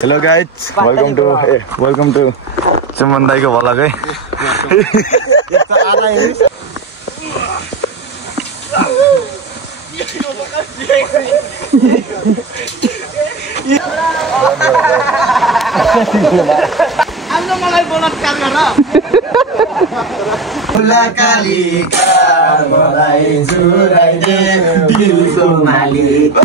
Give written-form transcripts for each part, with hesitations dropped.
Hello guys, welcome to Suman Daiko vlog है. Ando मलाई बलात्कार गर फुलाकालीका मलाई जुराइदे दिलको मालिक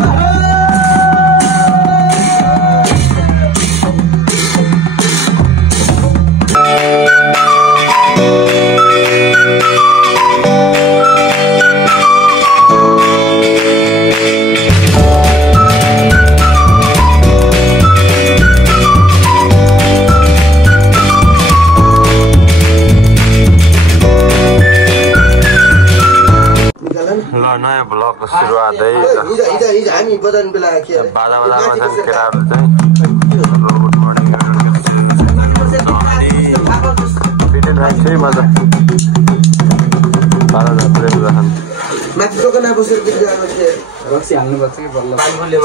नयाँ ब्लगको सुरुवात है हिजो हामी बदन बेला के बाजा केटाहरू चाहिँ गुड मर्निङ मजा माथि दोकान बसेर बिग्राएको थिए रक्सी हाल्नुपर्छ कि बल्ल पानीले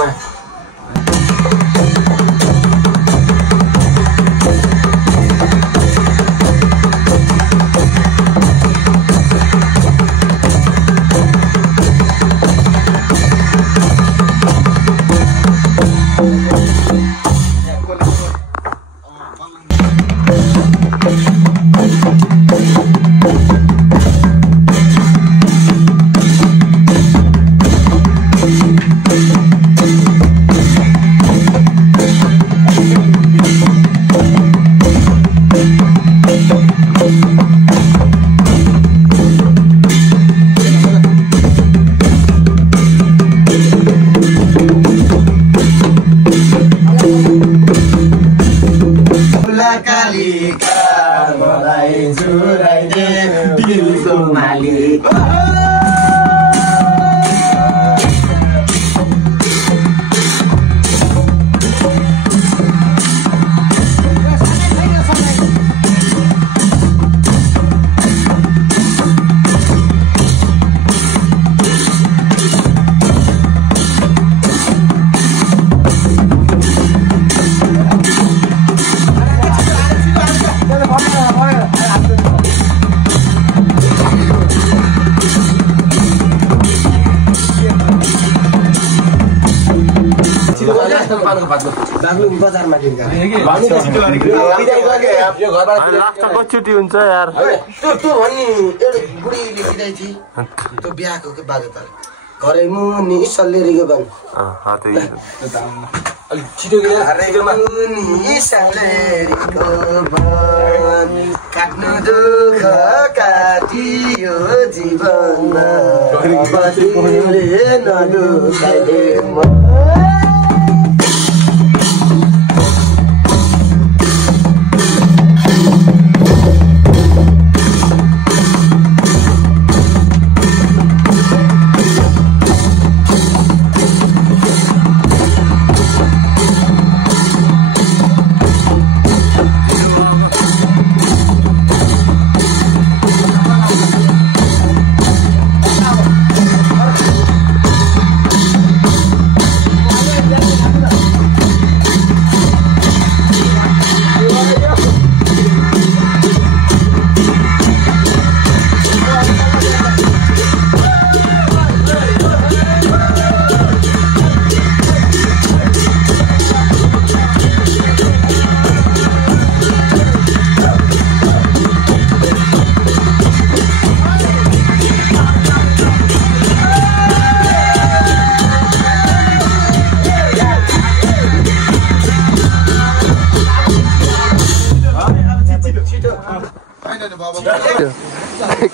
फुलाकालीका मलाई जुराइदे दिलको मालिक बजारमा लास्टको छुट्टी हुन्छ यार त्यो भन्ने एउटा बुढीले बिदाई थिए त्यो बिहाको के बाजा तर घरै मुनि सल्लेरीको बन अलि छिटो मुनि सल्लेरीको बन काट्नु दुःख काटियो जीवनमा बतिले नडुकाए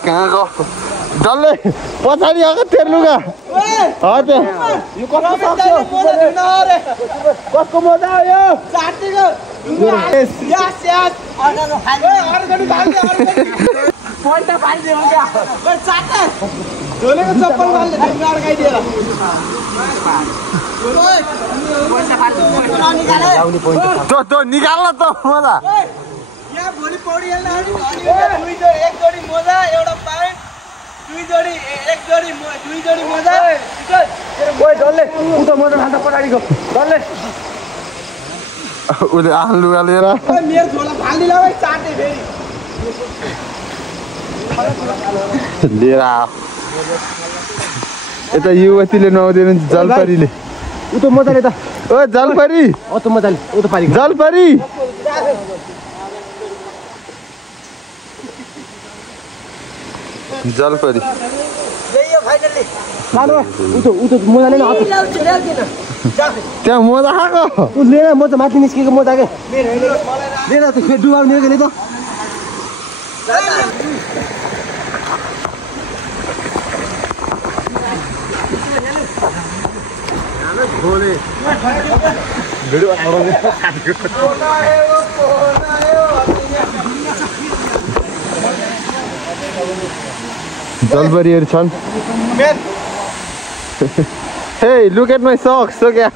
कहाँ गयो डल्लै पछाडि आएको तेर्लुगा हजुर यो कसको मजा आयो निकाल्न त मजा यहाँ भोलि पौडी खेल्न आउने दुई जोडी एक जोडी मोजा एउटा प्यान्ट दुई जोडी मोजा ओइ डल्ले उ त मोजा खान्छ पछाडिको डल्ले उसले आफ्नो लुगा लिएर मेरो छोरा फाल्दिला भाइ चाटे फेरि लिएर आयो यता युवतीले नआउँदैन जलपरीले उ त मजाले त ओ जलपरी त मजाले उ त पारी जलपरी जलपरी उ त मजाले न त्यहाँ मजा खाएको उ लिएर म त माथि निस्केको मजा के लिएर त फेरि डुबाउने के त जलपरीहरू छन् Hey, look at my socks. So क्या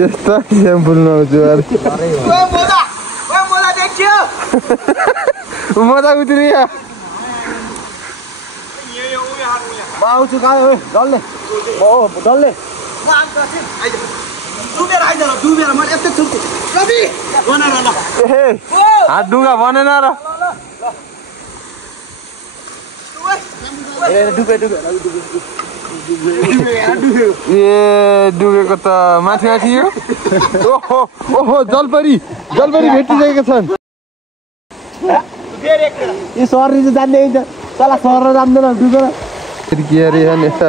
यस्तो स्याम्पल नआउँछु अरे मजा उत्रियो म आउँछु कहाँ डल्ले डल्ले हात डुगा भनेन र ए डुबेको त माथि माथि हो ओहो ओहो जलपरी भेटिसकेका छन् यो सर्ने चाहिँ जान्ने हुन्छ तल सर जान्दैन डुबेर फेरि के अरे यता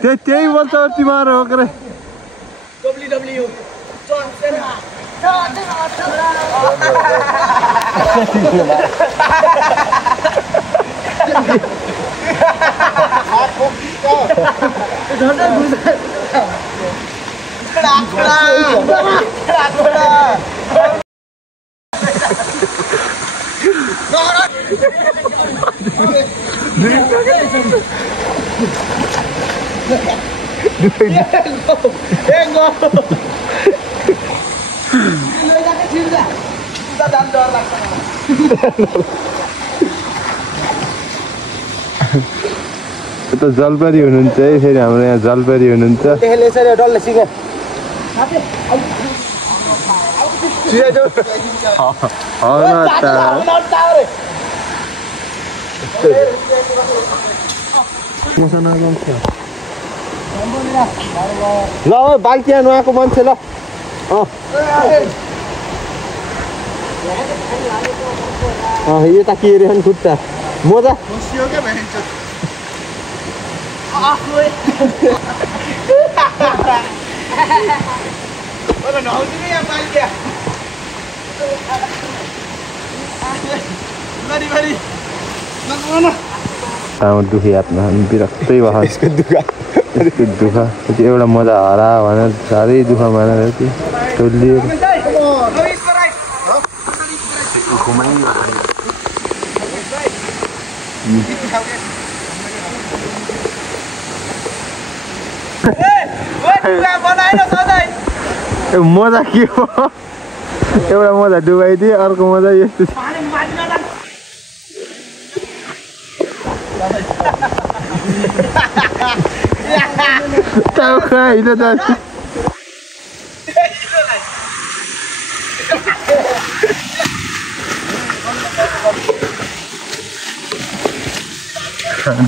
त्यही बोल्छ तिमीहरू हो के यता जलपरी हुनुहुन्छ है फेरि हाम्रो यहाँ जलपरी हुनुहुन्छ डल्ले सिके ल बाइक यहाँ नआएको मान्छे ल यता के अरे खुट्टा मजा दुखी हातमा बिरक्तै भयो यसको दुःख एउटा मजा हरा भनेर साह्रै दुःख मानेर त्यो लिएर मजा के हो एउटा मजा डुबाइदिए अर्को मजा यस्तो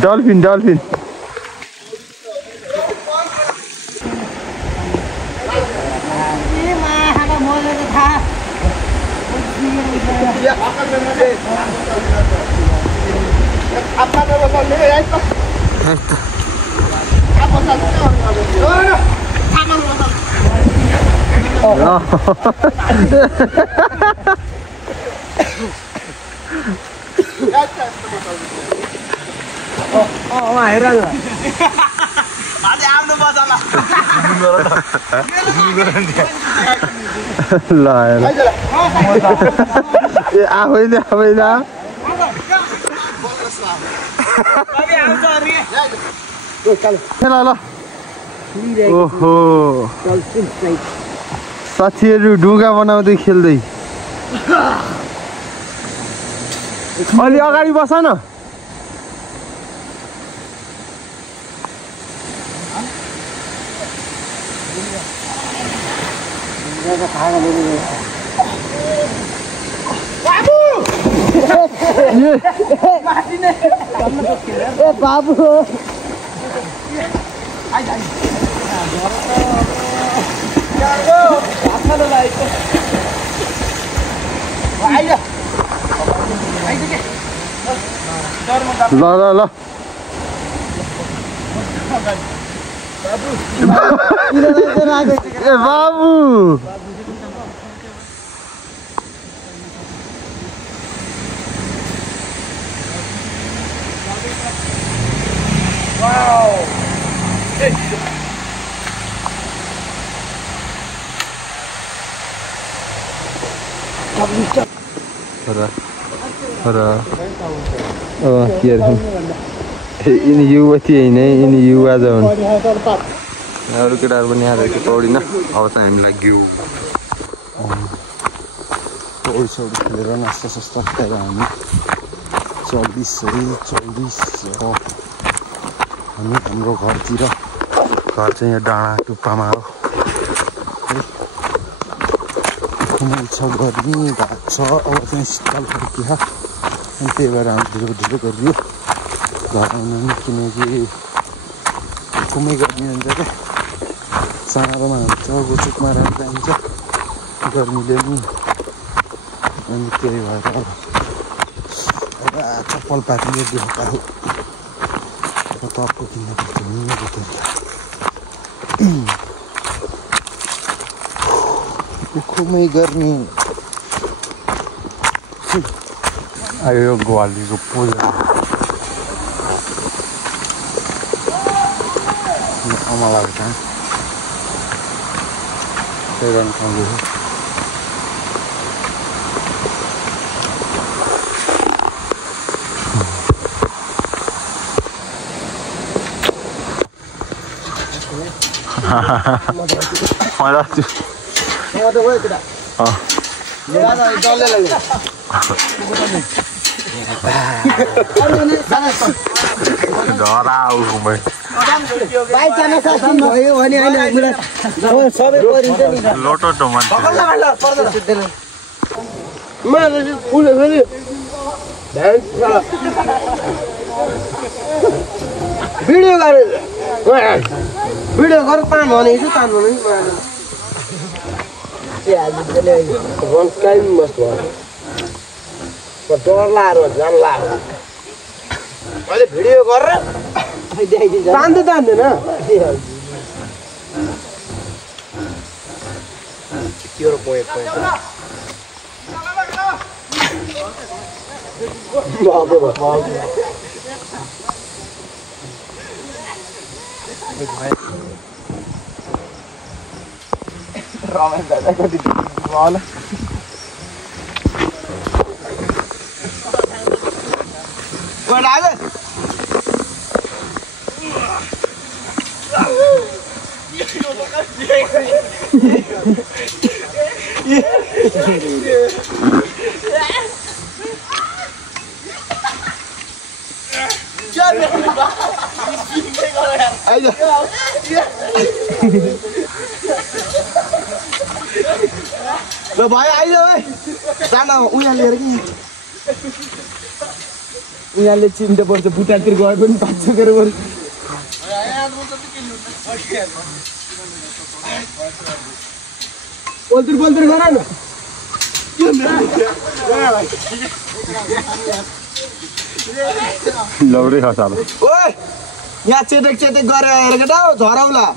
डल्फिन डल्फिन हेर आफ्नो बजाला ल ए आफैले ल ओहो साथीहरू ढुङ्गा बनाउँदै खेल्दै अलि अगाडि बस न बाबु ल ल ल ए बाबु यिनी युवती होइन यिनी युवा जो हुन् अरू केटाहरू पनि यहाँ रहेछ पौडिन अब चाहिँ हामीलाई घिउ पौडी सौडी खेलेर नास्ता सस्ता खाएर हामी 24 हामी हाम्रो घरतिर घर चाहिँ यहाँ डाँडा टुप्पामा हो छ गर्मी भएको छ अब चाहिँ शीतल फर्किया अनि त्यही भएर हामी ढिलो गरियो घर आउनु किनकि खुमै गर्मी हुन्छ क्या साँडोमा हुन्छ गोचुकमा राख्दा हुन्छ गर्मीले नि अनि त्यही भएर चप्पल पार्टीले बेलुका तर्को किन्न पर्छ खुमै गर्मी आयो ग्वालीको पूजा अमलाको चाहिँ त्यही गर्न पाउँदैछ भिडियो गरेर तान भनेको छु तान भनेको डर लाएर जान लाएर मैले भिडियो गरेर तान्दै तान्दैन रमेश दादाको दिदी होला ल भाइ आइज जान उहाँ लिएर कि उहाँले चिन्नु पर्छ बुटातिर गए पनि 500 गरेर बोल्तिर गर न लौरे खसाल ओए यहाँ चेटेक चेटेक गरेर हेर केटा झराउला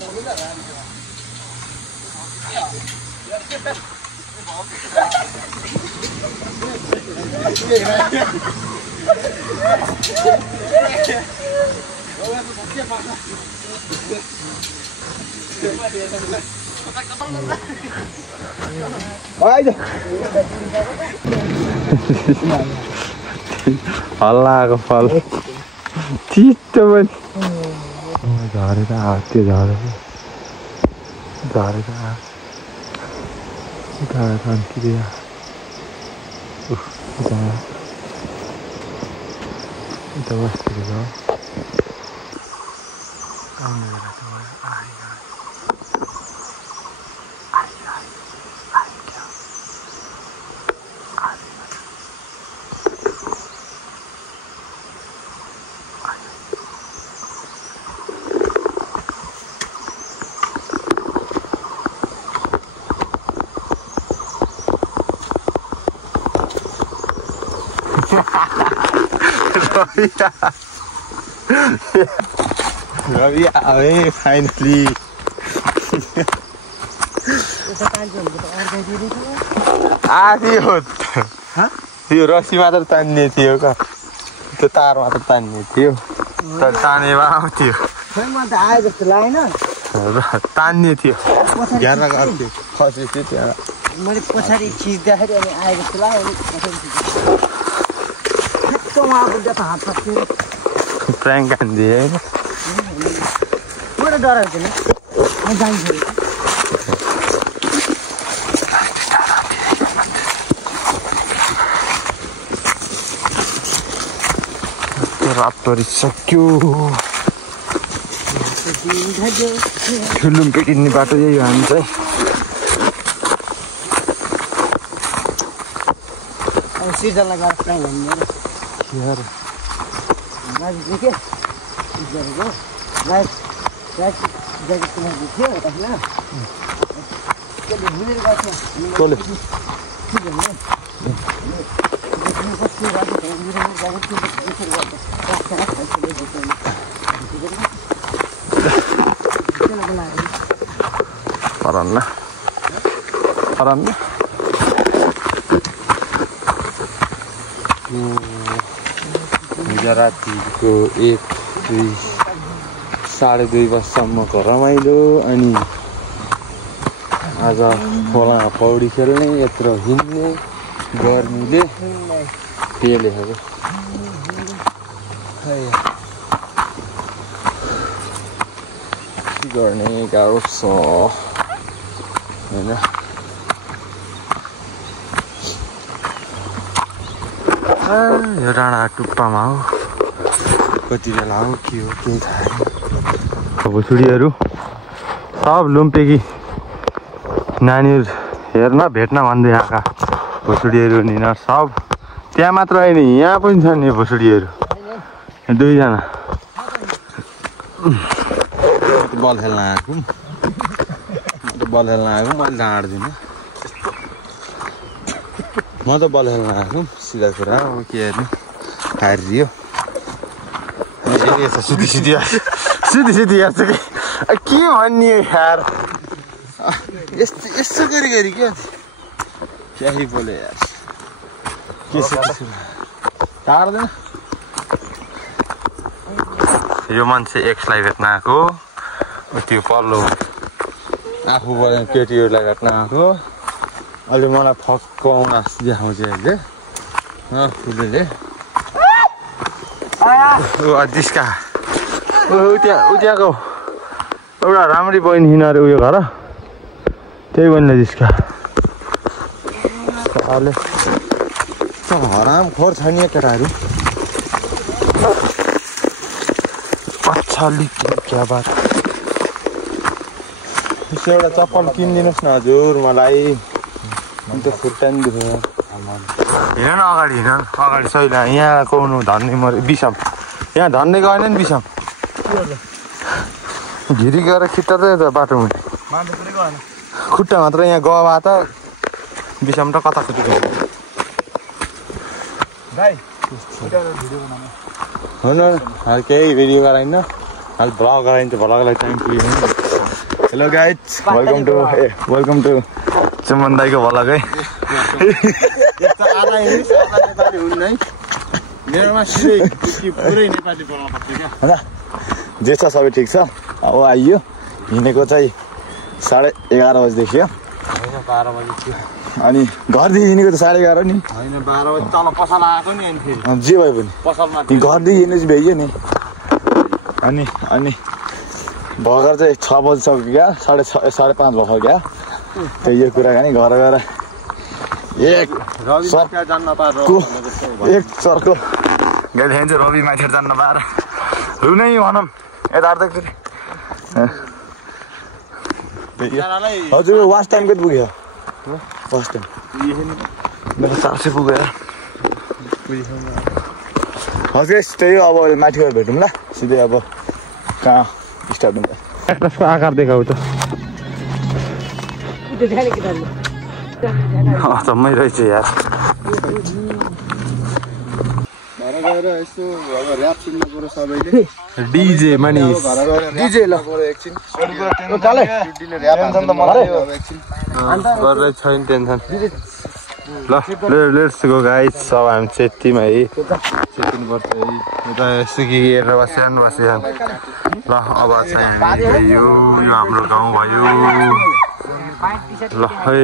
हल्लाको फल चित्तो पनि झरेर आयो त्यो झरेर अन्तिया यता बस्तीको Ravi आए फाइनली आयो यो रस्सी मात्र तान्ने थियो का त्यो तार मात्र तान्ने थियो तर तानेमा आउँथ्यो तान्ने थियो घ्यान गर्थ्यो खसी थियो त्यहाँ मैले पछाडि खिच्दाखेरि अनि आएको जस्तो लाग्यो हात फाट्यो प्राङ्क हान्दिए होइन म त डराएको थिएन म जान्छु रात परिसक्यो ठुलुम पेटिने बाटो यही हो हामी चाहिँ अब सिजनलाई गएर प्राइङ हान्ने राजु के गरेको राज ज्याकेट किनेको थियो होइन त्यसले भुलेर गएको चले Paranda. रातिको 1, 2, 2:30 बजीसम्मको रमाइलो अनि आज खोलामा पौडी खेल्ने यत्रो हिँड्ने गर्मीले पेलेको के गर्ने गाह्रो छ हैन यो डाँडा टुप्पामा हो कति बेला हो के हो केही थाहा छैन भुसुडीहरू सब लुम्पेकी नानीहरू हेर्न भेट्न भन्दै आएका भुसुडीहरू निन सब त्यहाँ मात्र होइन यहाँ पनि छन् नि भुसुडीहरू दुईजना बल खेल्न आएको मैले ढाँड्दिनँ म त बल खेल्न आएको सिधा कुरा हो के हेर्नु हारियो सिधी हेर्छ कि के भन्ने यार यसो गरी क्या केही बोले यार के टार्दैन यो मान्छे एक्सलाई भेट्न आएको त्यो पल्लो आफूबाट केटीहरूलाई भेट्न आएको अहिले मलाई फक्काउन देखाउँछ अहिले फुलेले दिस्का त्यहाँको एउटा राम्री बहिनी हिँडेर उयो गर त्यही बहिनीले दिस्का हराम खोर छैन केटाहरू पछाडि क्या बात एउटा चप्पल किनिदिनुहोस् न हजुर मलाई अन्त खुट्टा नि दुख्यो हिँड न अगाडि सही यहाँ कौनु धन्ने मरे बिसम यहाँ धन्ने गएन नि बिसम घिरी गएर खिट्टा त बाटो मुनि खुट्टा मात्र यहाँ गवा त विषम त कता कति हुन केही भिडियो गराइन्न अहिले भ्लग गराइन्छ भ्लगलाई टाइम पुग्यो हेलो गाइज वेलकम टु चुमन दाईको भ्लग है जे छ सबै ठिक छ अब आइयो हिँडेको चाहिँ 11:30 बजीदेखि हो अनि घरदेखि हिँडेको त 11:30 नि होइन 12 बजी तल पसल आएको नि अनि फेरि जे भए पनि पसलमा घरदेखि हिँड्नु चाहिँ भ्याइयो नि अनि भर्खर चाहिँ 6 बजी सक्यो क्या 5:30 भर्खर क्या त्यही यो कुराकानी घर गएर एक चर्को गइदेखि चाहिँ रवि माथि जान्न पाएर रुनै भनौँ यतार्दाखेरि हजुर वाच टाइम कति पुग्यो वाच टाइम मेरो 400 पुग्यो हजुर त्यही हो अब माथि गएर भेटौँ ल सिधै अब कहाँ स्टार्ट हुन्छ क्याक्टसको आकार देखाउ त जम्मै रहेछ यार गएर यसो अब र्याप सुन्नु पर्यो सबैले डीजे मनीष डीजे ल एकछिन गरेर छैन टेन्सन ल लेट्स गो गाइस सब हामी चेतीमा है चेतिनुपर्छ है यता यस्तो के हेरेर बस्यान ल अब चाहिँ हामी यो हाम्रो गाउँ भयो ल है